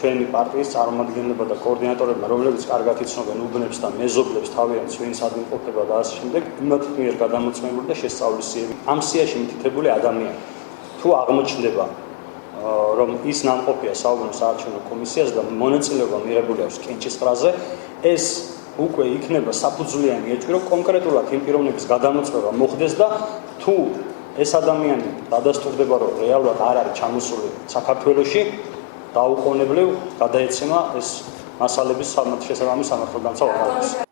ჩვენი პარტიის წარმომადგენლებმა და კოორდინატორებმა, რომლებიც კარგად იცნობენ უბნებს და მეზობლებს თავიანთ swing ადმინყოფება და ასე შემდეგ, იმათ მიერ გადამოწმებული და შესწავლისიები. ამ სიაში მითითებული ადამიანი თუ აღმოჩნდება, რომ ის ნამყოფია საუბნო საარჩევნო კომისიას და მონაწილეობა მიღებული აქვს კენჭისყრაზე, ეს უკვე იქნება საფუძვლიანი ეჭვი, რომ კონკრეტულად იმ პიროვნების გადამოწმება მოხდეს და თუ ეს ადამიანი დადასტურდება, რომ რეალურად არ არის ჩამოსული საქართველოში, დაუყოვნებლივ გადაეცემა ეს მასალების შესაბამის სამართალდამცავ ორგანოს.